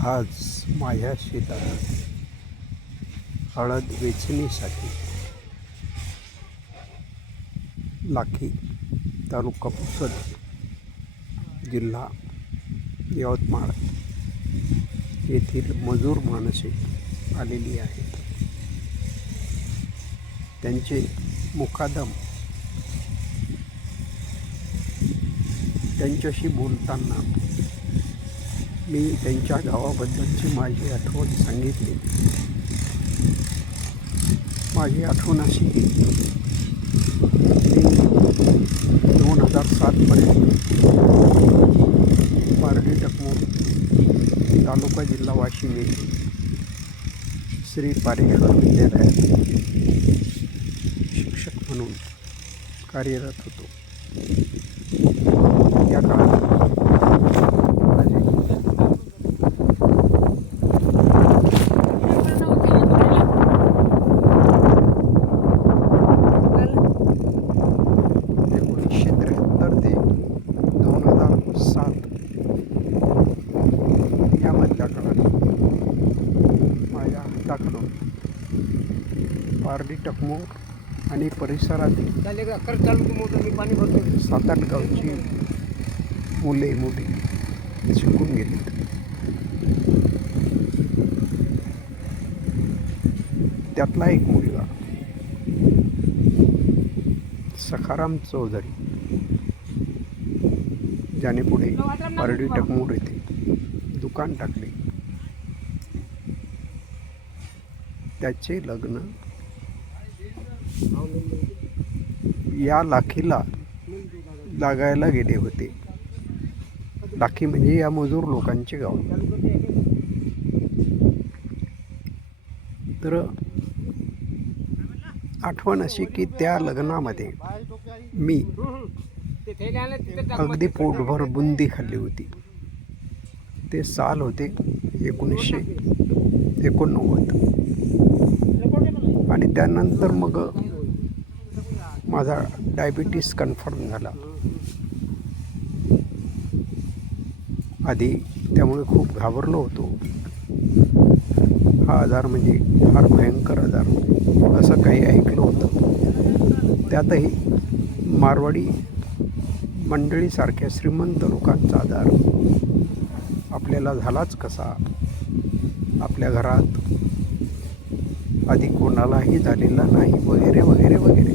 आज माझ्या शेतात हळद वेचणीसाठी लाखी, तालुका पुसद, जिल्हा यवतमाळ येथील मजूर माणसे आलेली आहेत. त्यांचे मुकादम त्यांच्याशी बोलताना मी त्यांच्या गावाबद्दलची माझी आठवण सांगितली. माझी आठवण अशी की मी 2007पर्यंत पारडी टकमोर, तालुका जिल्हा वाशिम येथे श्री पारेश्वर विद्यालयात शिक्षक म्हणून कार्यरत होतो. या काळात पारडी टकमोर आणि परिसरातील 7-8 गावची मुले मुली शिकून गेलीत. त्यातला एक मुलगा सखाराम चौधरी, ज्याने पुढे पारडी टकमोर येथे दुकान टाकले. त्याचे लग्न या लाखीला लागायला गेले होते. लाखी म्हणजे या मजूर लोकांचे गाव. तर आठवण अशी की त्या लग्नामध्ये मी अगदी पोटभर बुंदी खाल्ली होती. ते साल होते 1989 आणि त्यानंतर मग माझा डायबिटीस कन्फर्म झाला. आधी त्यामुळे खूप घाबरलो होतो. हा आजार म्हणजे फार भयंकर आजार असं काही ऐकलं होतं. त्यातही मारवाडी मंडळीसारख्या श्रीमंत लोकांचा आजार आपल्याला झालाच कसा. आपल्या घरात आधी कोणालाही झालेला नाही वगैरे वगैरे वगैरे.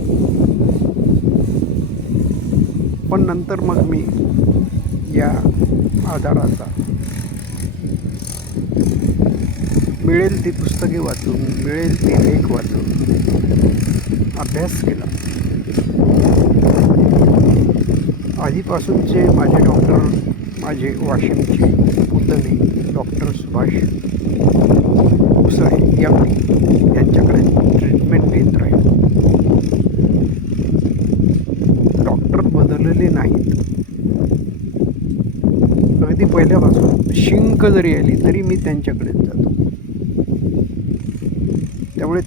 पण नंतर मग मी या आजाराचा मिळेल ती पुस्तके वाचून, मिळेल ते लेख वाचून अभ्यास केला. आधीपासूनचे माझे डॉक्टर, माझे वाशिमचे पुतणे डॉक्टर सुभाष उसळे MD यांच्याकडे ट्रीटमेंट घेत राहील. डॉक्टर बदललेले नाहीत. अगदी पहिल्यापासून शिंक जरी आली तरी मी त्यांच्याकडेच जातो. त्यामुळे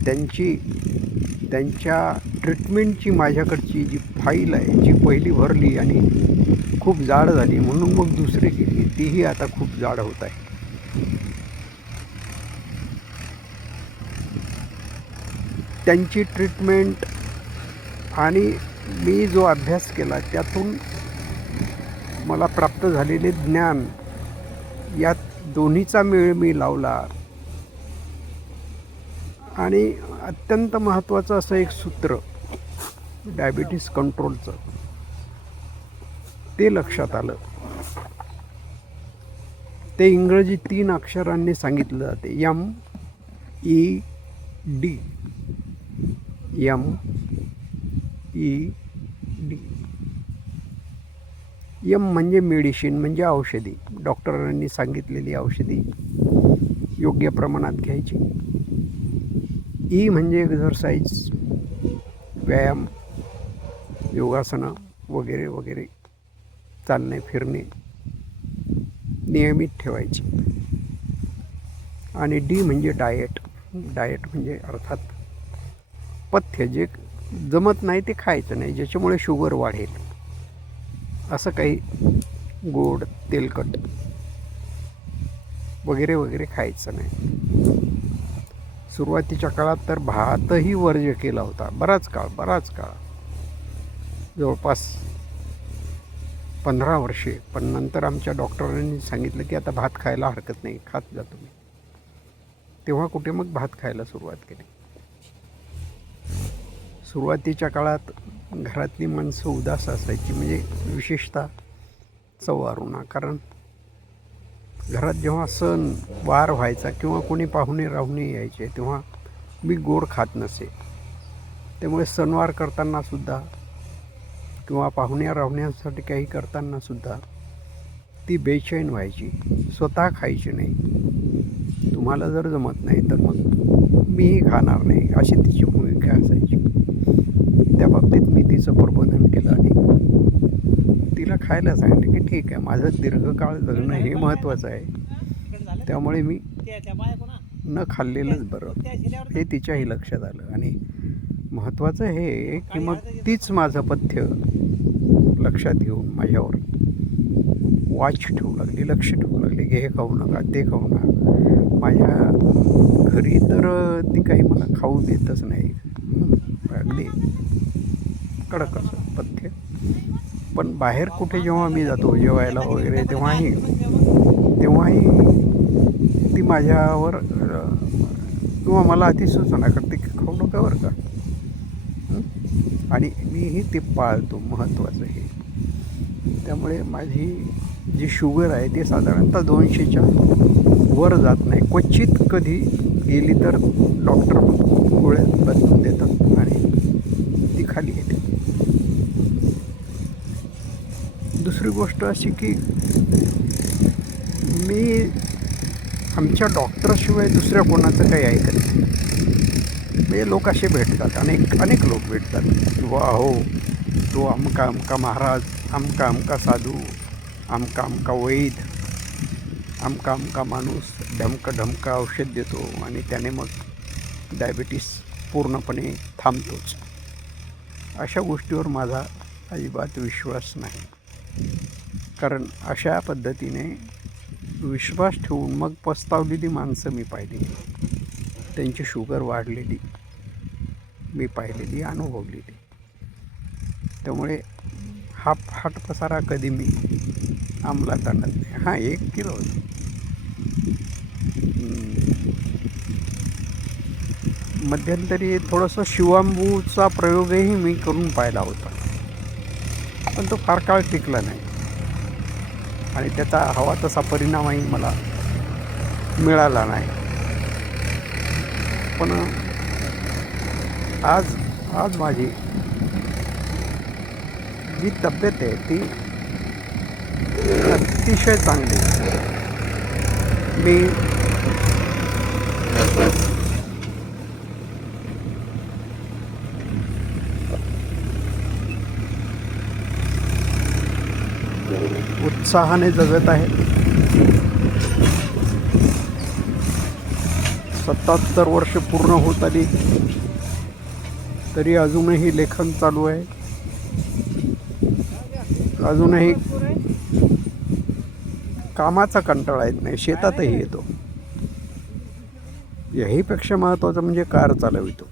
त्यांच्या ट्रीटमेंटची माझ्याकडची जी फाईल आहे, जी पहिली भरली आणि खूप जाड झाली म्हणून मग दुसरी केली, तीही आता खूप जाड होत आहे. त्यांची ट्रीटमेंट आणि मी जो अभ्यास केला त्यातून मला प्राप्त झालेले ज्ञान, यात दोन्हीचा मेळ मी लावला आणि अत्यंत महत्त्वाचं असं एक सूत्र डायबिटीस कंट्रोलचं ते लक्षात आलं. ते इंग्रजी 3 अक्षरांनी सांगितलं जाते. MED. M म्हणजे मेडिसिन, म्हणजे औषधी. डॉक्टरांनी सांगितलेली औषधी योग्य प्रमाणात घ्यायची. E म्हणजे एक्झरसाइज, व्यायाम, योगासनं वगैरे वगैरे, चालणे फिरणे नियमित ठेवायची. आणि D म्हणजे डाएट. डाएट म्हणजे अर्थात पथ्य, जे जमत नाही ते खायचं नाही, ज्याच्यामुळे शुगर वाढेल. असं काही गोड तेलकट वगैरे वगैरे खायचं नाही. सुरुवातीच्या काळात तर भातही वर्ज्य केला होता बराच काळ, जवळपास 15 वर्षे. पण नंतर आमच्या डॉक्टरांनी सांगितलं की आता भात खायला हरकत नाही, खात जा तुम्ही. तेव्हा कुठे मग भात खायला सुरुवात केली. सुरुवातीच्या काळात घरातली माणसं उदास असायची, म्हणजे विशेषतः चवआरूणा. कारण घरात जेव्हा सण वार व्हायचा किंवा कोणी पाहुणे राहुणे यायचे तेव्हा मी गोड खात नसे. त्यामुळे सणवार करतानासुद्धा किंवा पाहुण्या राहुण्यांसाठी काही करतानासुद्धा ती बेचैन व्हायची, स्वतः खायची नाही. तुम्हाला जर जमत नाही तर मग मीही खाणार नाही, अशी तिची भूमिका असायची. त्या बाबतीत मी तिचं प्रबोधन केलं आणि तिला खायला सांगितलं की ठीक आहे, माझं दीर्घकाळ जगणं हे महत्त्वाचं आहे, त्यामुळे मी न खाल्लेलंच बरं, हे तिच्याही लक्षात आलं. आणि महत्त्वाचं हे की मग तीच माझं पथ्य लक्षात घेऊन माझ्यावर वॉच ठेवू लागली, लक्ष ठेवू लागली की हे खाऊ नका, ते खाऊ नका. माझ्या घरी तर ती काही मला खाऊ देतच नाही, अगदी कडक असं पथ्य. पण बाहेर कुठे जेव्हा मी जातो जेवायला वगैरे तेव्हाही ती माझ्यावर किंवा मला अतिसूचना करते की खाऊ नका बरं का. आणि मीही ते पाळतो, महत्त्वाचं हे. त्यामुळे माझी जी शुगर आहे ती साधारणतः 200च्या वर जात नाही. क्वचित कधी गेली तर डॉक्टर गोळ्या बदलून देतात आणि ती खाली येते. दुसरी गोष्ट अशी की मी आमच्या डॉक्टरशिवाय दुसऱ्या कोणाचं काही ऐकत नाही. म्हणजे लोक असे भेटतात, अनेक लोक भेटतात किंवा हो तो अमका महाराज, अमका साधू, अमका वैद, अमका माणूस ढमकं औषध देतो आणि त्याने मग डायबिटीस पूर्णपणे थांबतोच. अशा गोष्टीवर माझा अजिबात विश्वास नाही. कारण अशा पद्धतीने विश्वास ठेवून मग पस्तावलेली माणसं मी पाहिली, त्यांची शुगर वाढलेली मी पाहिलेली, अनुभवलेली. त्यामुळे हा फाटपसारा कधी मी अंमलात आणत नाही. हां, 1 किलो मध्यंतरी थोडंसं शिवांबूचा प्रयोगही मी करून पाहिला होता, पण तो फार काळ टिकला नाही आणि त्याचा हवा तसा परिणामही मला मिळाला नाही. पण आज माझी जी तब्येत आहे ती अतिशय चांगली. मी उत्साहाने जगत आहे. 77 वर्ष पूर्ण होत आली तरी अजूनही लेखन चालू आहे. अजूनही कामाचा कंटाळा येत नाही, शेतातही येतो. याहीपेक्षा महत्त्वाचं म्हणजे कार चालवितो.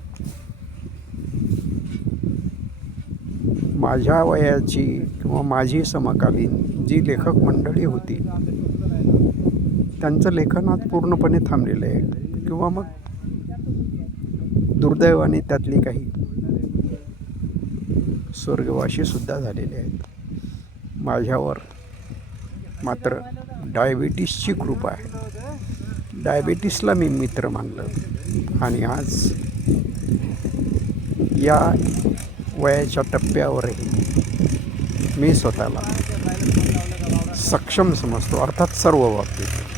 माझ्या वयाची किंवा माझी समकालीन जी लेखक मंडळी होती त्यांचं लेखन आज पूर्णपणे थांबलेलं आहे किंवा मग दुर्दैवाने त्यातली काही स्वर्गवासीसुद्धा झालेले आहेत. माझ्यावर मात्र डायबिटीसची कृपा आहे. डायबिटीसला मी मित्र मानलं आणि आज या वयाच्या टप्प्यावरही मी स्वतःला सक्षम समजतो, अर्थात सर्व बाबतीत.